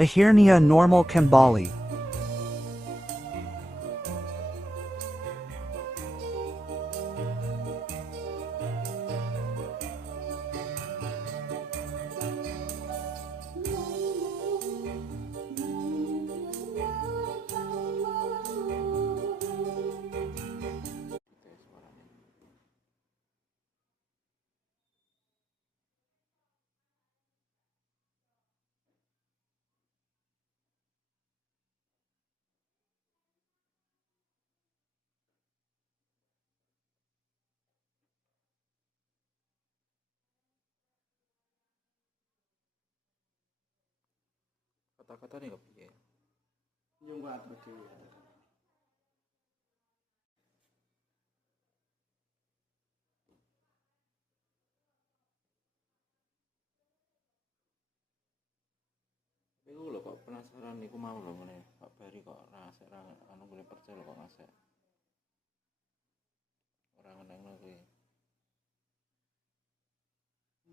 A hernia normal kembali. Kata-kata nih kepiye? Nyungguat dhewe. Iku lho kok penasaran iku mau lho ngene Pak Bari kok ra anu ngene percaya lho kok ngasek.